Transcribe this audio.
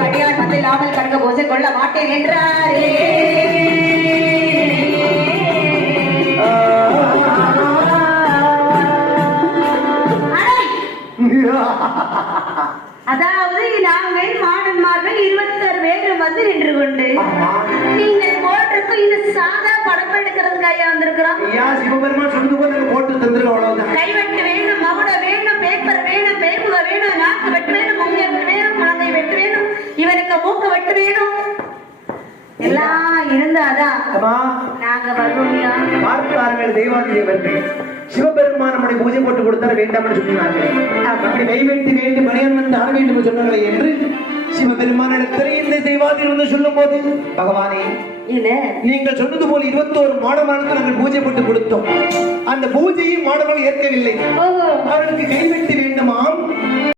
கடியாட்டத்தில் இல்லாமல் கண்க போசை கொள்ள மாட்டேன் என்றாரே. அதாவது நாங்கள் மாடன்மார்கள் 26 பேர் வந்து நின்று கொண்டு நீங்கள் போட்டிருக்கும் இந்த சாதா படம் எடுக்கிறதுக்கு ஐயா வந்திருக்கிறோம். சிவபெருமான் சொல்லுது போது போட்டு தந்துருக்க அவ்வளவுதான். கைவெட்டு வேணும், மகுட வேணும், பேப்பர் வேணும், பேப்புக வேணும், நாக்கு வெட்டு வேணும், முங்கல் வேணும், குழந்தை வெட்டு வேணும், இவனுக்கு மூக்கு வெட்டு வேணும், எல்லாம் இருந்தாதான் நாங்க வருவோம்யா. பார்த்தார்கள் தெய்வாதி தேவர்கள் சிவபெருமான் நம்முடைய பூஜை போட்டு கொடுத்தார வேண்டாம் சொன்னார்கள். அப்படி கைவெட்டி வேண்டும் மணியன் வந்து ஆட வேண்டும் சொன்னார்களே என்று சிவபெருமானிடத்தில் இந்த தெய்வாதி வந்து சொல்லும் போது, பகவானே நீங்கள் சொன்னது போல் 21 மாடமானுக்கு நாங்கள் பூஜை போட்டு கொடுத்தோம். அந்த பூஜையை மாடவர்கள் ஏற்கவில்லை. அவர்களுக்கு கைவெட்டி வேண்டுமாம்.